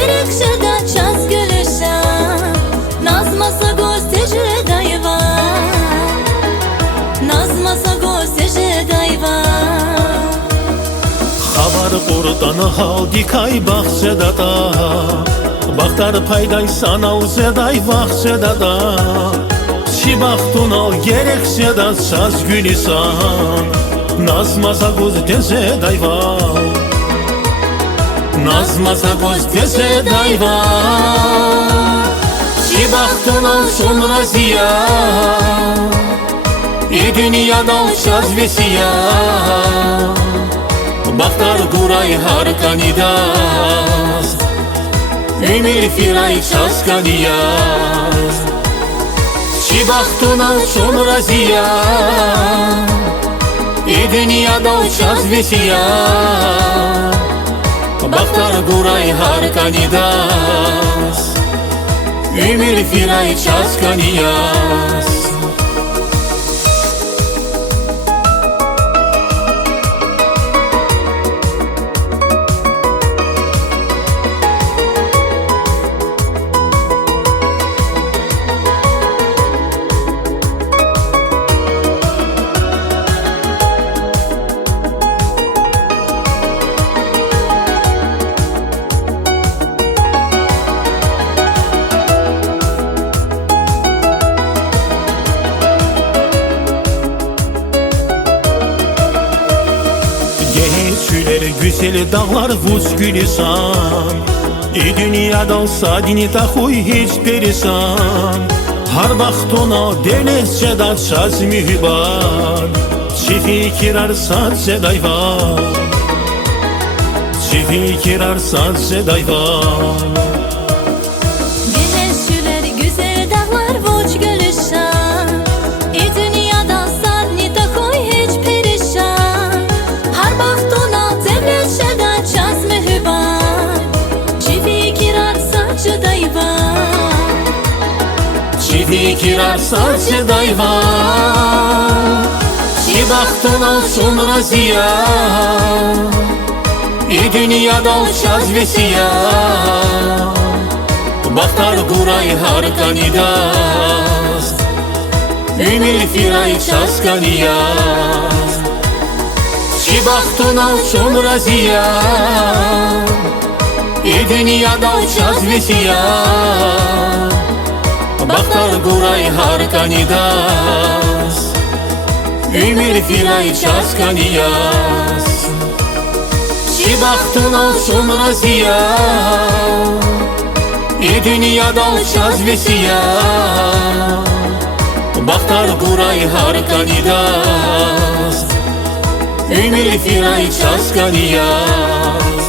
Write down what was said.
gerekse de çaz gülüşen nazmasa göz tecre dayva nazmasa göz tecre dayva Xabar qurdan haldi kay baxçada da Baxtar payday sanal zeday vaxçada da Çi baxtun al gerekse de çaz gülüşen nazmasa göz tecre dayva nazmasa göz tecre dayva Çi baxtun al sonra ziyan dünyada uçaz vesiya Bahtar guray harkanidas Ümir firay çaskaniyas Çi bahtuna sonra ziya dünyada uçaz vesiya Bahtar guray harkanidas Ümir firay çaskaniyas Geçüler güzel dağlar vuz gülisan Dünyada sadini tahuy hiç perisan Har bahtona devletçe da çaz mühibban Çi fikir arsat sedayvan Çi fikir arsat sedayvan Geçüler güzel dağlar vuz gülüşen dünyada sadni tahuy hiç perişan Har bahtona devletçe de çaz mühibban Çi fikir arsat sedayvan Çi fikir arsat sedayvan Çi bahtona sonra ziyan dünyada uçaz vesiya Bahtar guray harkanidas Ümir firay çaskaniyas Çi bahtona sonra ziyan dünyada uçaz vesiya Bahtar guray harkanidas Ümir firay çaskaniyas Çi bahtuna sonra ziyan dünyada uçaz vesiya Bahtar guray harkanidas Ümir firay çaskaniyas